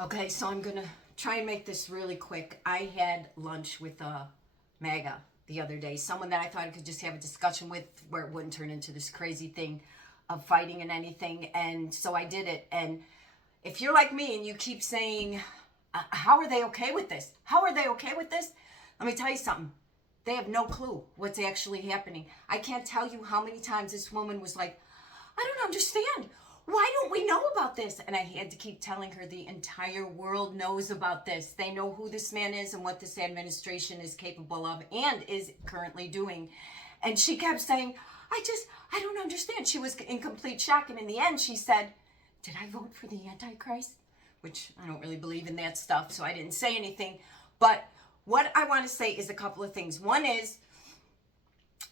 Okay, so I'm gonna try and make this really quick. I had lunch with MAGA the other day, someone that I thought I could just have a discussion with where it wouldn't turn into this crazy thing of fighting and anything. And so I did it. And if you're like me and you keep saying, how are they okay with this? How are they okay with this? Let me tell you something. They have no clue what's actually happening. I can't tell you how many times this woman was like, I don't understand. Why don't we know about this? And I had to keep telling her the entire world knows about this. They know who this man is and what this administration is capable of and is currently doing. And she kept saying, I don't understand. She was in complete shock. And in the end, she said, did I vote for the Antichrist? Which I don't really believe in that stuff, so I didn't say anything. But what I want to say is a couple of things. One is,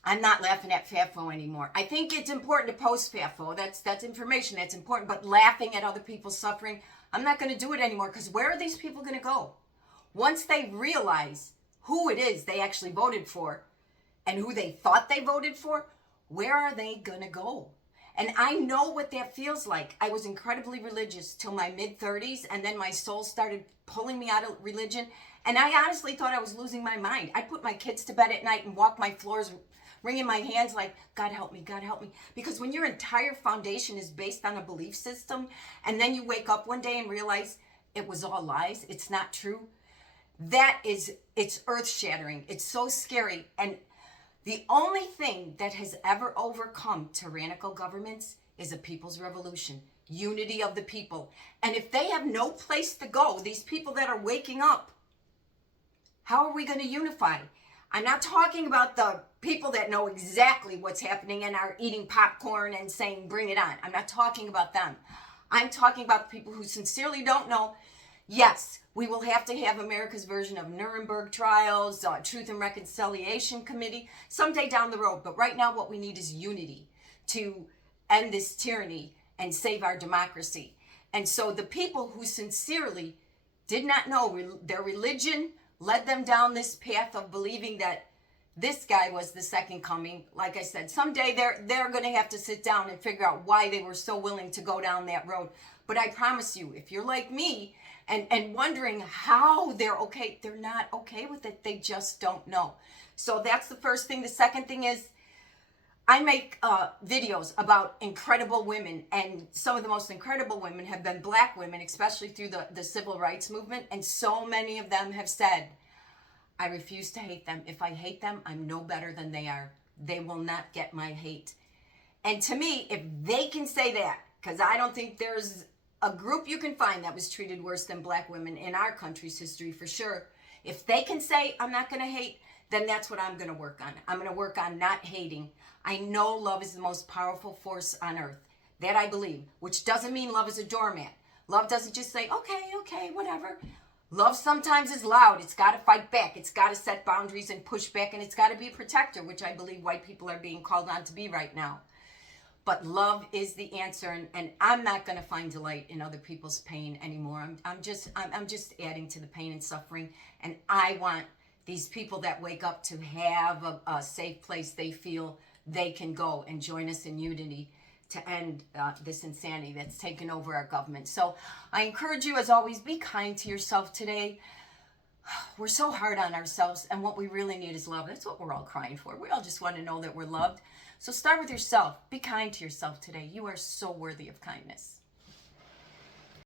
I'm not laughing at FAFO anymore. I think it's important to post FAFO. That's information that's important. But laughing at other people's suffering, I'm not going to do it anymore, because where are these people going to go? Once they realize who it is they actually voted for and who they thought they voted for, where are they going to go? And I know what that feels like. I was incredibly religious till my mid-30s, and then my soul started pulling me out of religion. And I honestly thought I was losing my mind. I'd put my kids to bed at night and walk my floors wringing my hands like, God help me, God help me. Because when your entire foundation is based on a belief system, and then you wake up one day and realize it was all lies, it's not true, it's earth-shattering. It's so scary. And the only thing that has ever overcome tyrannical governments is a people's revolution, unity of the people. And if they have no place to go, these people that are waking up, how are we going to unify? I'm not talking about the people that know exactly what's happening and are eating popcorn and saying, bring it on. I'm not talking about them. I'm talking about the people who sincerely don't know. Yes, we will have to have America's version of Nuremberg trials, Truth and Reconciliation Committee, someday down the road. But right now what we need is unity to end this tyranny and save our democracy. And so the people who sincerely did not know their religion led them down this path of believing that this guy was the second coming. Like I said, someday they're going to have to sit down and figure out why they were so willing to go down that road. But I promise you, if you're like me and wondering how they're okay, they're not okay with it. They just don't know. So that's the first thing. The second thing is, I make videos about incredible women, and some of the most incredible women have been black women, especially through the civil rights movement, and so many of them have said, I refuse to hate them. If I hate them, I'm no better than they are. They will not get my hate. And to me, if they can say that, because I don't think there's a group you can find that was treated worse than black women in our country's history, for sure. If they can say, I'm not going to hate, then that's what I'm going to work on. I'm going to work on not hating. I know love is the most powerful force on earth. That I believe, which doesn't mean love is a doormat. Love doesn't just say, okay, whatever. Love sometimes is loud. It's got to fight back. It's got to set boundaries and push back, and it's got to be a protector, which I believe white people are being called on to be right now. But love is the answer, and I'm not going to find delight in other people's pain anymore. I'm just adding to the pain and suffering, and I want these people that wake up to have a safe place they feel they can go and join us in unity to end this insanity that's taken over our government. So I encourage you, as always, be kind to yourself today. We're so hard on ourselves, and what we really need is love. That's what we're all crying for. We all just want to know that we're loved. So start with yourself. Be kind to yourself today. You are so worthy of kindness.